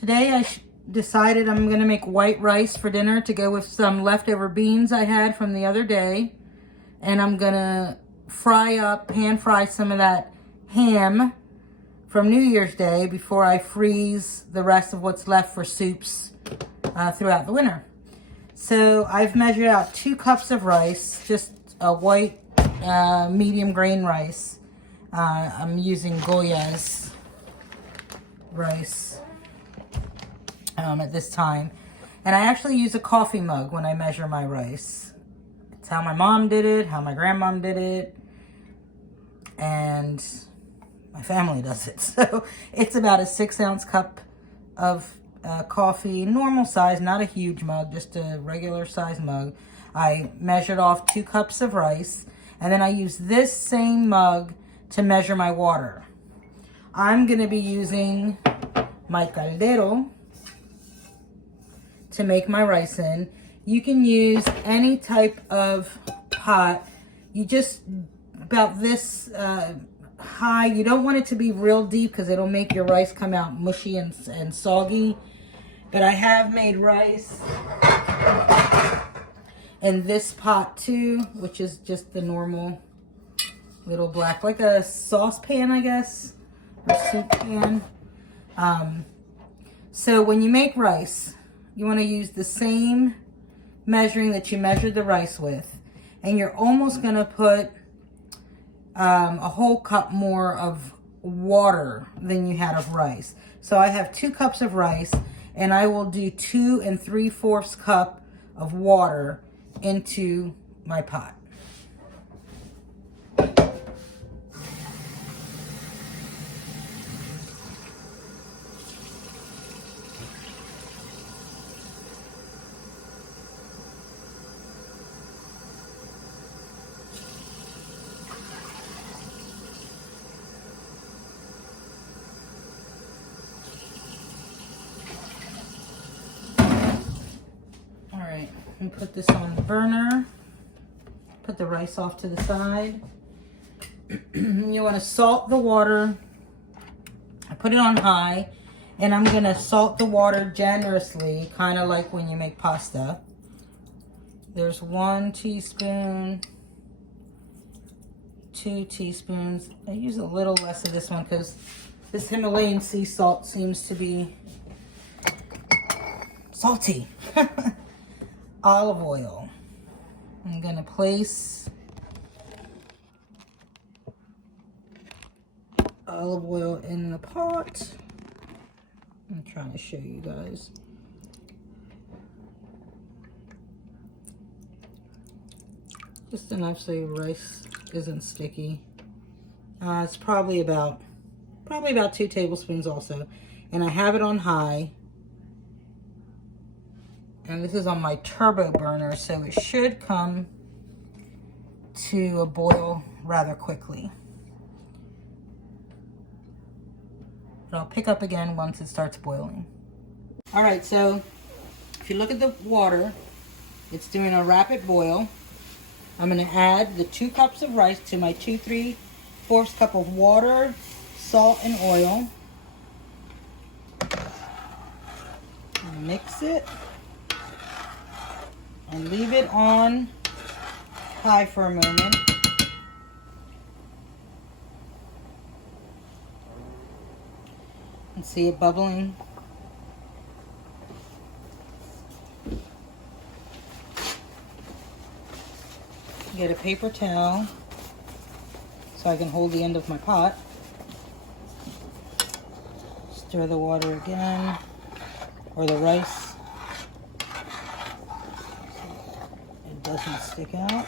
Today I decided I'm going to make white rice for dinner to go with some leftover beans I had from the other day. And I'm going to pan fry some of that ham from New Year's Day before I freeze the rest of what's left for soups throughout the winter. So I've measured out 2 cups of rice, just a white medium grain rice. I'm using Goya's rice at this time. And I actually use a coffee mug when I measure my rice. It's how my mom did it, how my grandmom did it, and my family does it. So it's about a 6-ounce cup of coffee, normal size, not a huge mug, just a regular size mug. I measured off 2 cups of rice, and then I use this same mug to measure my water. I'm going to be using my caldero to make my rice in. You can use any type of pot. You just about this high. You don't want it to be real deep because it'll make your rice come out mushy and soggy. But I have made rice in this pot too, which is just the normal little black, like a saucepan, I guess, or soup pan. So when you make rice, you want to use the same measuring that you measured the rice with, and you're almost going to put a whole cup more of water than you had of rice. So I have 2 cups of rice, and I will do 2 3/4 cup of water into my pot. And put this on the burner. Put the rice off to the side. You want to salt the water. I put it on high, and I'm going to salt the water generously, kind of like when you make pasta. There's 1 teaspoon, 2 teaspoons. I use a little less of this one because this Himalayan sea salt seems to be salty. Olive oil. I'm going to place olive oil in the pot. I'm trying to show you guys. Just enough so your rice isn't sticky. It's probably about 2 tablespoons also. And I have it on high. And this is on my turbo burner, so it should come to a boil rather quickly. But I'll pick up again once it starts boiling. All right, so if you look at the water, it's doing a rapid boil. I'm going to add the 2 cups of rice to my 2 3/4 cup of water, salt, and oil. Mix it. And leave it on high for a moment. And see it bubbling. Get a paper towel so I can hold the end of my pot. Stir the water again, or the rice. Doesn't stick out.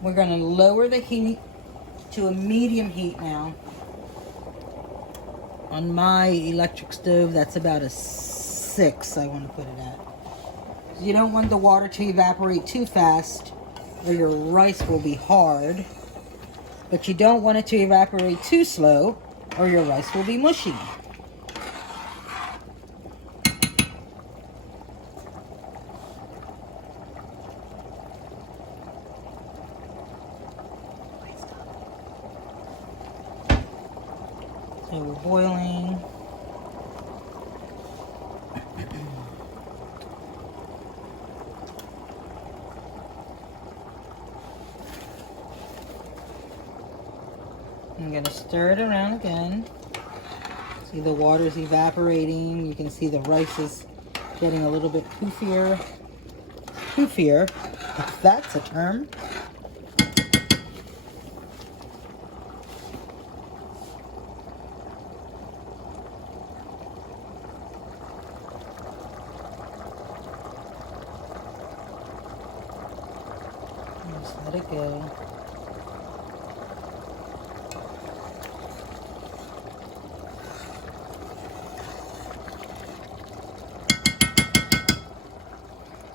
We're going to lower the heat to a medium heat now. On my electric stove, that's about a 6 I want to put it at. You don't want the water to evaporate too fast or your rice will be hard. But you don't want it to evaporate too slow or your rice will be mushy. So we're boiling. I'm going to stir it around again. See the water's evaporating. You can see the rice is getting a little bit poofier. Poofier, if that's a term. Just let it go.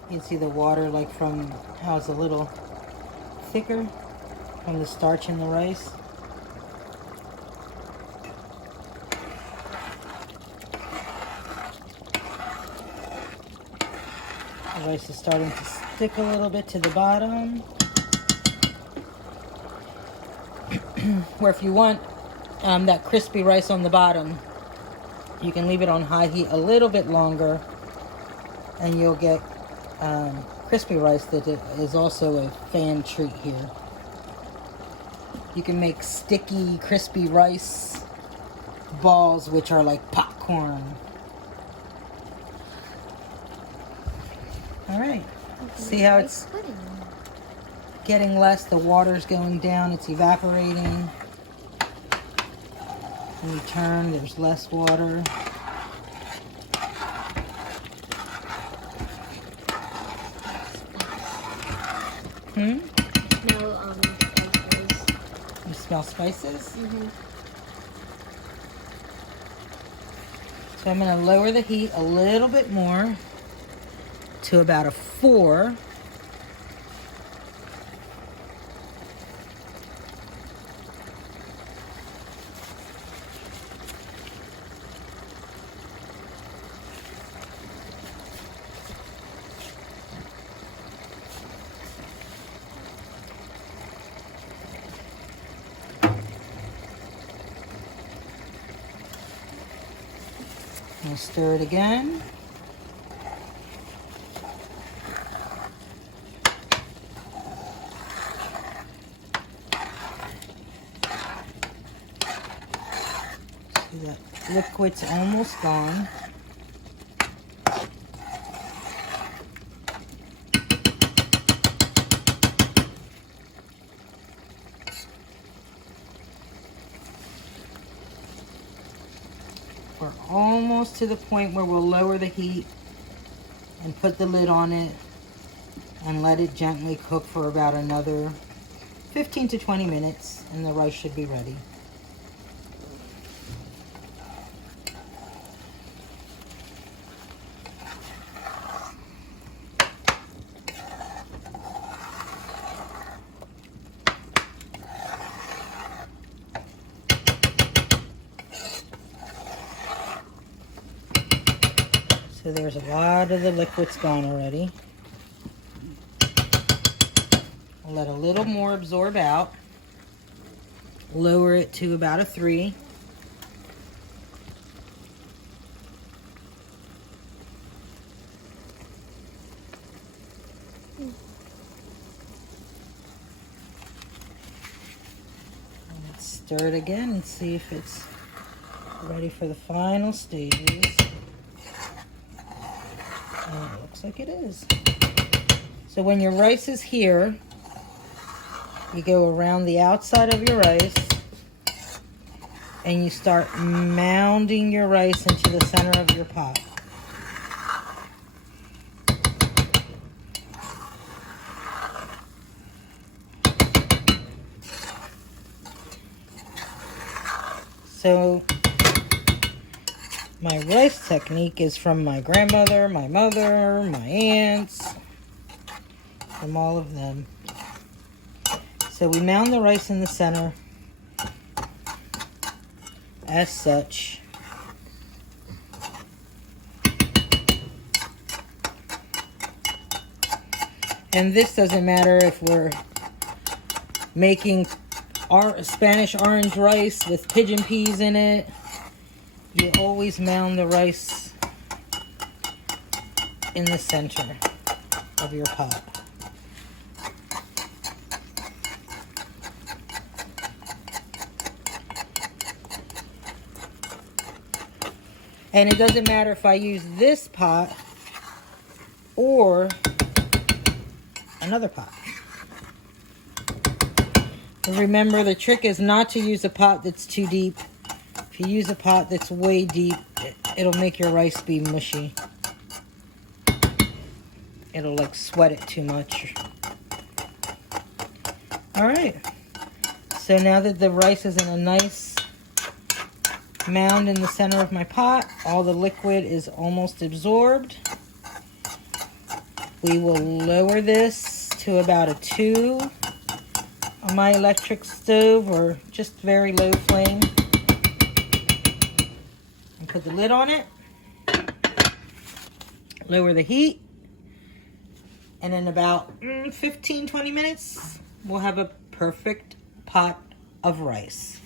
You can see the water like from how it's a little thicker from the starch in the rice. The rice is starting to stick a little bit to the bottom. Where if you want that crispy rice on the bottom, you can leave it on high heat a little bit longer and you'll get crispy rice that is also a fan treat here. You can make sticky, crispy rice balls, which are like popcorn. All right, see how it's getting less, the water's going down, it's evaporating. When you turn, there's less water. No, spices. You smell spices? Mm-hmm. So I'm going to lower the heat a little bit more to about a 4. I'll stir it again. See that liquid's almost gone. We're almost to the point where we'll lower the heat and put the lid on it and let it gently cook for about another 15 to 20 minutes and the rice should be ready. So there's a lot of the liquids gone already. I'll let a little more absorb out. Lower it to about a 3. Let's stir it again and see if it's ready for the final stages. And it looks like it is. So when your rice is here, you go around the outside of your rice and you start mounding your rice into the center of your pot. So my rice technique is from my grandmother, my mother, my aunts, from all of them. So we mound the rice in the center as such. And this doesn't matter if we're making Spanish orange rice with pigeon peas in it. You always mound the rice in the center of your pot. And it doesn't matter if I use this pot or another pot. Remember, the trick is not to use a pot that's too deep. If you use a pot that's way deep, it'll make your rice be mushy. It'll like sweat it too much. Alright. So now that the rice is in a nice mound in the center of my pot, all the liquid is almost absorbed. We will lower this to about a 2 on my electric stove, or just very low flame, and put the lid on it. Lower the heat, and in about 15-20 minutes we'll have a perfect pot of rice.